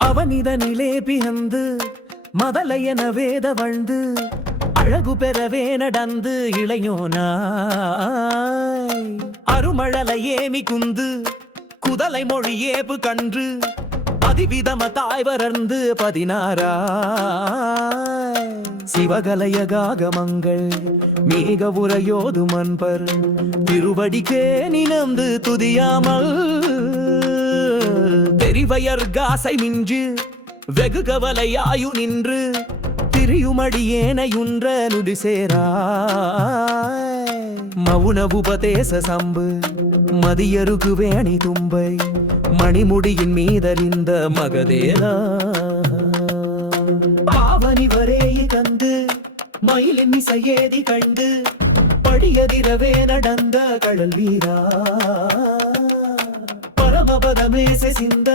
அவனிதனிலே பிறந்து மதலையன வேத வழ்ந்து அழகு பெறவே நடந்து இளையோனாய் அருமழலையேமி குந்து குதலை மொழியேபு கன்று அதிவிதம தாய்வரர்ந்து 16 சிவகலையகாகமங்கள் மிக உரையோது மன்பர் திருவடிக்கே நினந்து துதியாமல் தெரிவையர்காசை மின்று வெகு கவலையாயு நின்று திரியுமடியேனையுன்ற நுடிசேரா மவுன உபதேச சம்பு மதியருகு வேணி தும்பை மணிமுடியின் மீதறிந்த மகதேரா பாவனிவரே கந்து மயிலின் இசையேதி கண்டு படியதிரவே நடந்த கடல் வீரா பரமபதமேசை சிந்த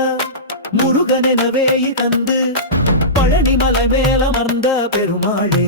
முருகனெனவே கந்து பழனிமலை மேலமர்ந்த பெருமாளே